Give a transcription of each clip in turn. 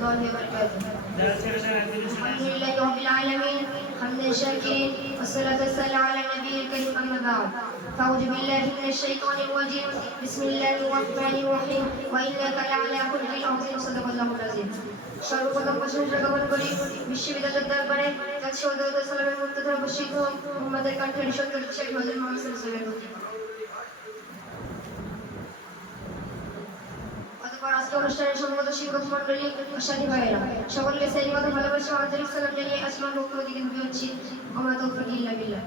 الله وبركاته الحمد لله رب العالمين حمدا شاكرين والصلاة والسلام على النبي الكريم أما بعد فأعوذ بالله من الشيطان الرجيم بسم الله الرحمن الرحيم وإنك لعلى خلق عظيم صدق الله العظيم সর্বপ্রথম প্রশংসা জ্ঞাপন করি বিশ্ববিদ্যালয়ের দরবারে তার সৌদত সালামের মুক্তধর বসিত মোহাম্মদের কণ্ঠে সত্য শেখ হজর মোহাম্মদ সাল্লামের প্রতি অতঃপর আজকে অনুষ্ঠানের সম্মত শিক্ষক মন্ডলী সাথী ভাইয়েরা সকলকে সেই মতো ভালোবাসা আন্তরিক সালাম জানিয়ে আসমান পক্ষ দিকে হচ্ছি আমরা তো বিল্লাহ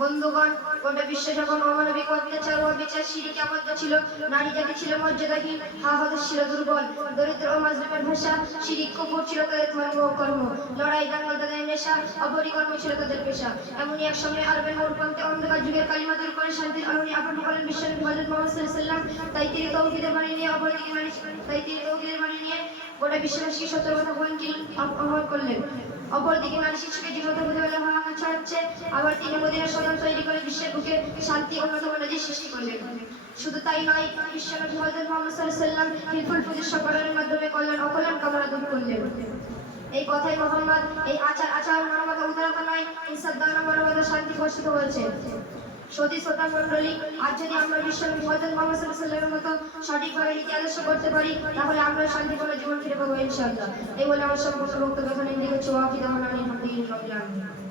বন্ধুগণ, গোটা বিশ্ব যখন অমানবিক অত্যাচার ও বিচার সিঁড়িকে আবদ্ধ ছিল, নারী জাতি ছিল মর্যাদাহীন, হা হতাশ ছিল দুর্বল, দরিদ্র ও মাজলুমের ভাষা শিরিক কুকুর ছিল তাদের ধর্ম ও কর্ম, লড়াই দাঙ্গল তাদের নেশা, অপরিকর্ম ছিল তাদের পেশা। এমনই এক সময় আরবের মোড়পন্থে অন্ধকার যুগের কালিমা দূর করে শান্তির আলোনি আপন করেন বিশ্বনবী হযরত মুহাম্মদ ওয়াসাল্লাম। তাই তিনি তৌহিদের বাণী নিয়ে অপরদিকে নারী তাই তিনি তৌহিদের বাণী নিয়ে গোটা বিশ্ববাসীকে সতর্কতা বলেন আহ্বান করলেন। অপরদিকে শিশুকে জীবন্ত বুঝে বলে ছড়াচ্ছে আবার তিনি মদিনার সদন তৈরি করে বিশ্বের বুকে শান্তি অন্যতম নজির সৃষ্টি করলেন। শুধু তাই নয় বিশ্বনবী হযরত মুহাম্মদ ওয়াসাল্লাম হিলফুল ফুজুর সকলের মাধ্যমে কল্যাণ, অকল্যাণ কামনা দূর করলেন। এই কথাই মোহাম্মদ, এই আচার আচার মানবতা উদারতা নয় ইনসাদ দানা মানবতা শান্তি ঘোষিত হয়েছে। সতী শ্রোতা মণ্ডলী, আজ যদি আমরা বিশ্বনবী হযরত মুহাম্মদ ওয়াসাল্লামের মতো সঠিকভাবে নীতি আদর্শ করতে পারি, তাহলে আমরা শান্তিপূর্ণ জীবন ফিরে পাবো ইনশাআল্লাহ। এই বলে আমার সম্পূর্ণ বক্তব্য এখানে। গেছে ওয়াকিদ আমার আলহামদুলিল্লাহ রাব্বিল আলামিন।